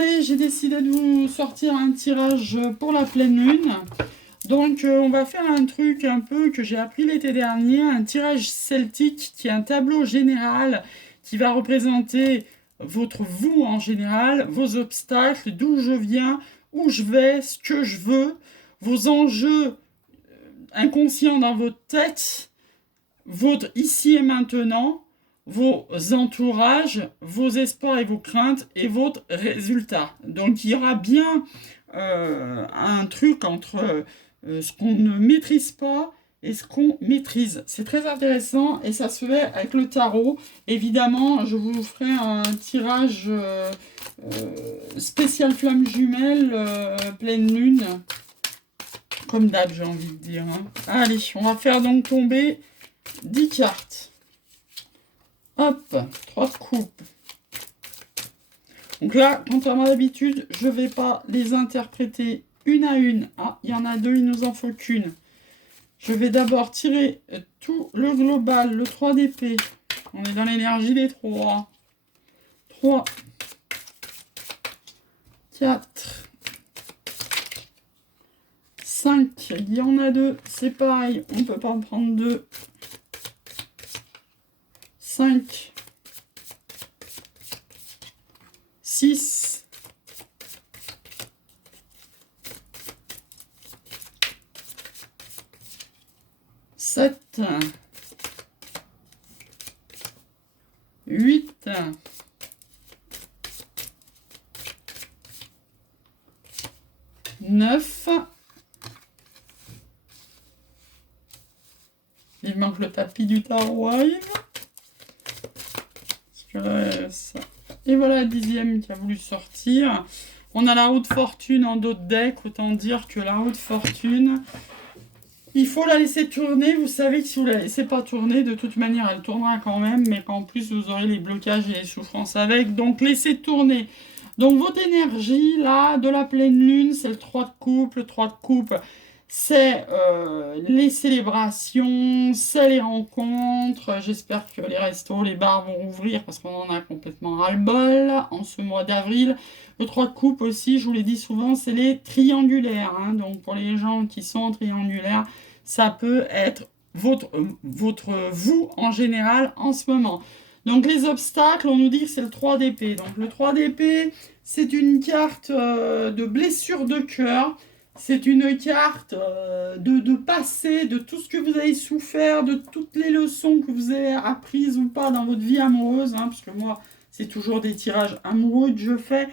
Allez, j'ai décidé de vous sortir un tirage pour la pleine lune. Donc, on va faire un truc un peu que j'ai appris l'été dernier, un tirage celtique qui est un tableau général qui va représenter votre vous en général, vos obstacles, d'où je viens, où je vais, ce que je veux, vos enjeux inconscients dans votre tête, votre ici et maintenant, vos entourages, vos espoirs et vos craintes et votre résultat. Donc il y aura bien un truc entre ce qu'on ne maîtrise pas et ce qu'on maîtrise. C'est très intéressant et ça se fait avec le tarot. Évidemment, je vous ferai un tirage spécial flamme jumelle, pleine lune. Comme d'hab, j'ai envie de dire. Hein. Allez, on va faire donc tomber 10 cartes. Hop, 3 de coupe. Donc là, contrairement à d'habitude, je ne vais pas les interpréter une à une. Ah, il y en a deux, il nous en faut qu'une. Je vais d'abord tirer tout le global, le 3 d'épée. On est dans l'énergie des 3. 3, 4, 5. Il y en a deux, c'est pareil, on ne peut pas en prendre deux. 5, 6, 7, 8, 9. Il manque le tapis du tarot arrive. Et voilà la 10e qui a voulu sortir. On a la roue de fortune en dos de deck. Autant dire que la roue de fortune, il faut la laisser tourner. Vous savez que si vous la laissez pas tourner, de toute manière, elle tournera quand même. Mais qu'en plus, vous aurez les blocages et les souffrances avec. Donc, laissez tourner. Donc, votre énergie, là, de la pleine lune, c'est le 3 de coupe. Le 3 de coupe, c'est les célébrations, c'est les rencontres. J'espère que les restos, les bars vont rouvrir parce qu'on en a complètement ras-le-bol en ce mois d'avril. Le 3 de coupe aussi, je vous l'ai dit souvent, c'est les triangulaires. Hein. Donc pour les gens qui sont en triangulaire, ça peut être votre vous en général en ce moment. Donc les obstacles, on nous dit que c'est le 3 d'épée. Donc le 3 d'épée, c'est une carte de blessure de cœur. C'est une carte de passé, de tout ce que vous avez souffert, de toutes les leçons que vous avez apprises ou pas dans votre vie amoureuse, hein, parce que moi, c'est toujours des tirages amoureux que je fais.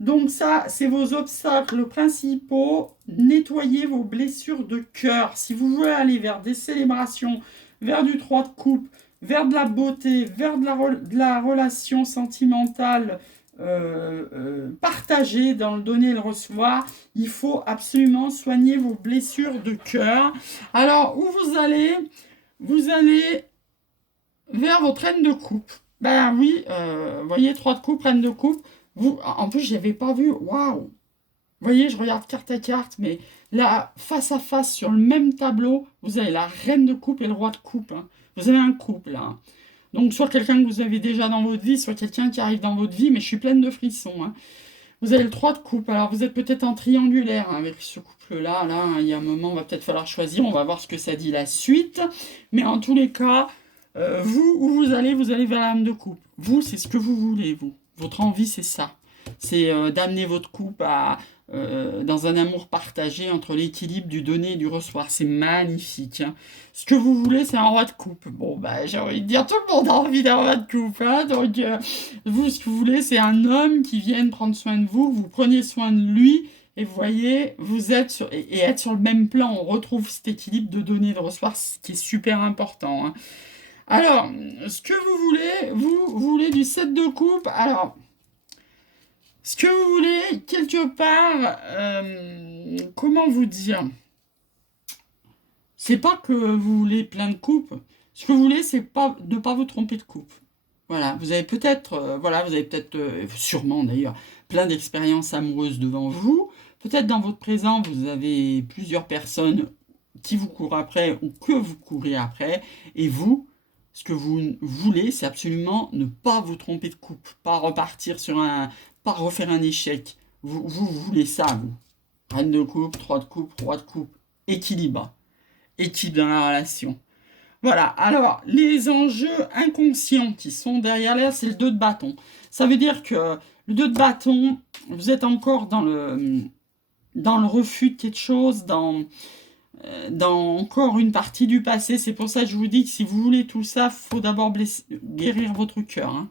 Donc ça, c'est vos obstacles principaux. Nettoyez vos blessures de cœur. Si vous voulez aller vers des célébrations, vers du 3 de coupe, vers de la beauté, vers de la relation sentimentale, partager dans le donner et le recevoir, il faut absolument soigner vos blessures de cœur. Alors, où vous allez vers votre reine de coupe. Ben oui, vous voyez, 3 de coupe, reine de coupe. Vous, en plus, je n'avais pas vu. Waouh! Vous voyez, je regarde carte à carte, mais là, face à face, sur le même tableau, vous avez la reine de coupe et le roi de coupe. Hein. Vous avez un couple, là. Donc, soit quelqu'un que vous avez déjà dans votre vie, soit quelqu'un qui arrive dans votre vie, mais je suis pleine de frissons. Hein. Vous avez le 3 de coupe, alors vous êtes peut-être en triangulaire hein, avec ce couple-là. Là, il y a un moment, il va peut-être falloir choisir, on va voir ce que ça dit la suite. Mais en tous les cas, vous, où vous allez vers l'âme de coupe. Vous, c'est ce que vous voulez, vous. Votre envie, c'est ça. C'est d'amener votre couple dans un amour partagé entre l'équilibre du donner et du recevoir. C'est magnifique. Hein. Ce que vous voulez, c'est un roi de coupe. Bon, bah, j'ai envie de dire, tout le monde a envie d'un roi de coupe. Hein. Donc, vous, ce que vous voulez, c'est un homme qui vienne prendre soin de vous. Vous prenez soin de lui. Et vous voyez, vous êtes sur, et être sur le même plan. On retrouve cet équilibre de donner et de recevoir, ce qui est super important. Hein. Alors, ce que vous voulez du 7 de coupe. Alors, ce que vous voulez, quelque part, comment vous dire? C'est pas que vous voulez plein de coupes. Ce que vous voulez, c'est pas de pas vous tromper de coupe. Voilà, vous avez peut-être, sûrement d'ailleurs, plein d'expériences amoureuses devant vous. Peut-être dans votre présent, vous avez plusieurs personnes qui vous courent après ou que vous courez après. Et vous, ce que vous voulez, c'est absolument ne pas vous tromper de coupe. Pas repartir sur un pas refaire un échec. Vous voulez ça, vous. Reine de coupe, 3 de coupe, roi de coupe. Équilibre. Équilibre dans la relation. Voilà, alors les enjeux inconscients qui sont derrière là, c'est le 2 de bâton. Ça veut dire que le 2 de bâton, vous êtes encore dans le refus de quelque chose, dans encore une partie du passé. C'est pour ça que je vous dis que si vous voulez tout ça, il faut d'abord guérir votre cœur. Hein.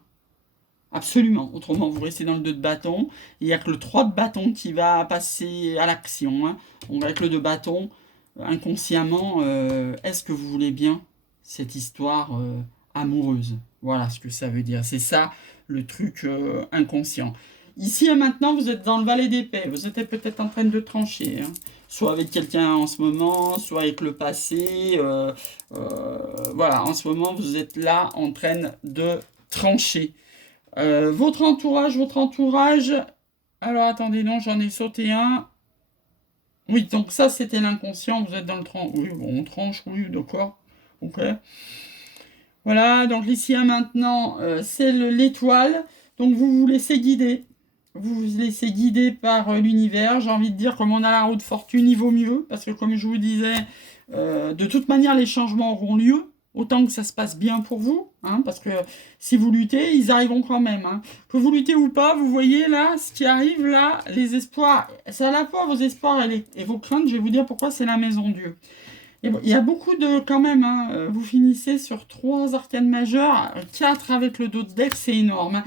Absolument. Autrement, vous restez dans le 2 de bâton. Il n'y a que le 3 de bâton qui va passer à l'action. Hein. On va avec le 2 de bâton, inconsciemment, est-ce que vous voulez bien cette histoire amoureuse? Voilà ce que ça veut dire. C'est ça le truc inconscient. Ici et maintenant, vous êtes dans le valet d'épée. Vous êtes peut-être en train de trancher. Hein. Soit avec quelqu'un en ce moment, soit avec le passé. Voilà, en ce moment, vous êtes là en train de trancher. Votre entourage. Alors attendez, non, j'en ai sauté un. Oui, donc ça c'était l'inconscient, vous êtes dans le tranche. Oui, bon, on tranche, oui, d'accord. Ok. Voilà, donc ici à maintenant, c'est l'étoile. Donc vous vous laissez guider. Vous vous laissez guider par l'univers. J'ai envie de dire, comme on a la roue de fortune, il vaut mieux. Parce que comme je vous disais, de toute manière, les changements auront lieu. Autant que ça se passe bien pour vous, hein, parce que si vous luttez, ils arriveront quand même. Hein. Que vous luttez ou pas, vous voyez là, ce qui arrive là, les espoirs, c'est à la fois vos espoirs et vos craintes, je vais vous dire pourquoi c'est la maison Dieu. Et bon, il y a beaucoup de, quand même, hein, vous finissez sur 3 arcanes majeures, 4 avec le dos de deck, c'est énorme. Hein.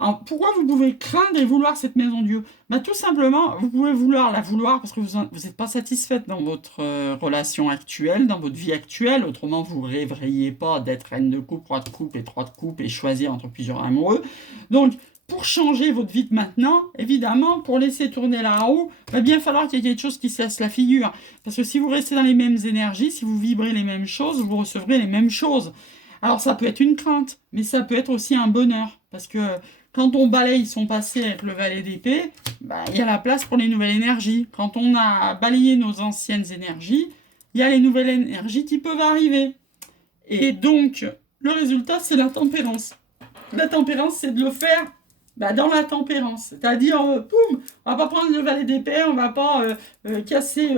Alors, pourquoi vous pouvez craindre et vouloir cette maison Dieu? Bah, tout simplement, vous pouvez la vouloir parce que vous n'êtes pas satisfaite dans votre relation actuelle, dans votre vie actuelle. Autrement, vous ne rêveriez pas d'être reine de coupe, roi de coupe et 3 de coupe et choisir entre plusieurs amoureux. Donc, pour changer votre vie de maintenant, évidemment, pour laisser tourner la roue, il va bien falloir qu'il y ait quelque chose qui se casse la figure. Parce que si vous restez dans les mêmes énergies, si vous vibrez les mêmes choses, vous recevrez les mêmes choses. Alors, ça peut être une crainte, mais ça peut être aussi un bonheur. Parce que quand on balaye son passé avec le valet d'épée, bah, il y a la place pour les nouvelles énergies. Quand on a balayé nos anciennes énergies, il y a les nouvelles énergies qui peuvent arriver. Et donc, le résultat, c'est la tempérance. La tempérance, c'est de le faire dans la tempérance. C'est-à-dire, poum, on va pas prendre le valet d'épée, on va pas casser,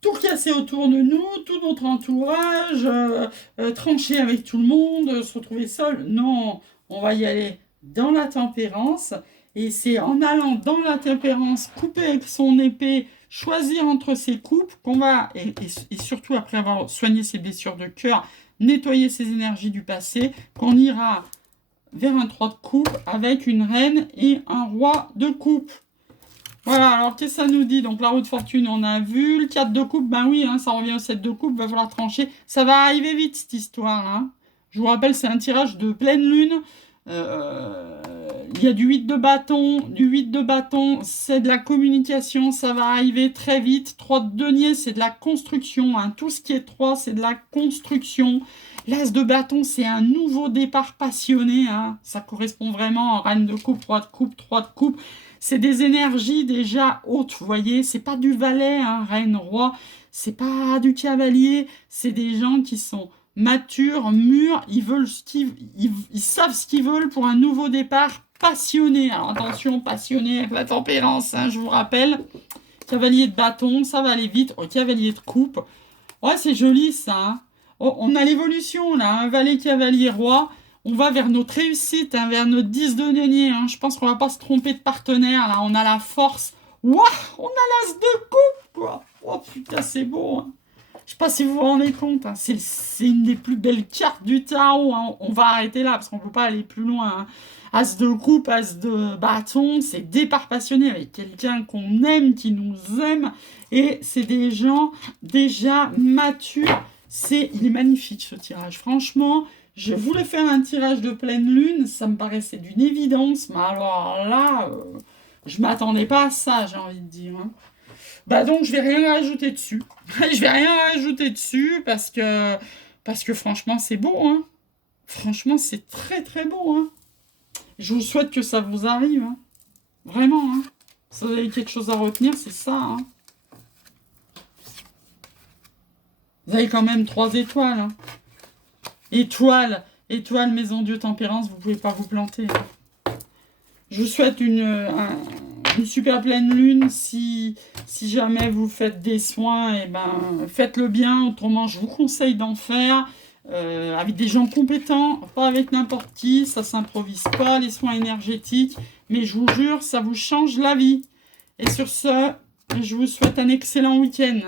tout casser autour de nous, tout notre entourage, trancher avec tout le monde, se retrouver seul. Non, on va y aller dans la tempérance. Et c'est en allant dans la tempérance, couper avec son épée, choisir entre ses coupes, qu'on va, et surtout après avoir soigné ses blessures de cœur, nettoyer ses énergies du passé, qu'on ira vers un 3 de coupe avec une reine et un roi de coupe. Voilà, alors qu'est-ce que ça nous dit? Donc la roue de fortune, on a vu. Le 4 de coupe, ben oui, hein, ça revient au 7 de coupe, va falloir trancher. Ça va arriver vite, cette histoire. Hein. Je vous rappelle, c'est un tirage de pleine lune. Il y a du 8 de bâton. Du 8 de bâton, c'est de la communication, ça va arriver très vite. 3 de denier, c'est de la construction. Hein. Tout ce qui est 3, c'est de la construction. L'as de bâton, c'est un nouveau départ passionné. Hein. Ça correspond vraiment à reine de coupe, 3 de coupe, 3 de coupe. C'est des énergies déjà hautes, vous voyez. C'est pas du valet, hein, reine, roi. C'est pas du cavalier. C'est des gens qui sont matures, mûrs. Ils savent ce qu'ils veulent pour un nouveau départ passionné. Alors attention, passionné avec la tempérance, hein, je vous rappelle. Cavalier de bâton, ça va aller vite. Oh, cavalier de coupe. Ouais, c'est joli ça. Hein. Oh, on a l'évolution là, hein, valet, cavalier, roi. On va vers notre réussite, hein, vers notre 10 de denier. Hein. Je pense qu'on va pas se tromper de partenaire. Là, on a la force. Waouh, on a l'as de coupe, quoi. Oh putain, c'est beau. Hein. Je sais pas si vous vous rendez compte. Hein. C'est une des plus belles cartes du tarot. Hein. On va arrêter là parce qu'on peut pas aller plus loin. Hein. As de coupe, as de bâton, c'est départ passionné avec quelqu'un qu'on aime, qui nous aime. Et c'est des gens déjà matures. Il est magnifique ce tirage. Franchement, je voulais faire un tirage de pleine lune, ça me paraissait d'une évidence, mais alors là, je m'attendais pas à ça, j'ai envie de dire. Hein. Bah donc, je vais rien rajouter dessus. Je vais rien rajouter dessus parce que franchement, c'est beau. Hein. Franchement, c'est très très beau. Hein. Je vous souhaite que ça vous arrive. Hein. Vraiment. Hein. Si vous avez quelque chose à retenir, c'est ça. Hein. Vous avez quand même 3 étoiles. Hein. Étoile, maison Dieu, tempérance, vous pouvez pas vous planter. Je vous souhaite une super pleine lune. Si jamais vous faites des soins, et ben, faites-le bien. Autrement, je vous conseille d'en faire avec des gens compétents, pas avec n'importe qui. Ça s'improvise pas, les soins énergétiques. Mais je vous jure, ça vous change la vie. Et sur ce, je vous souhaite un excellent week-end.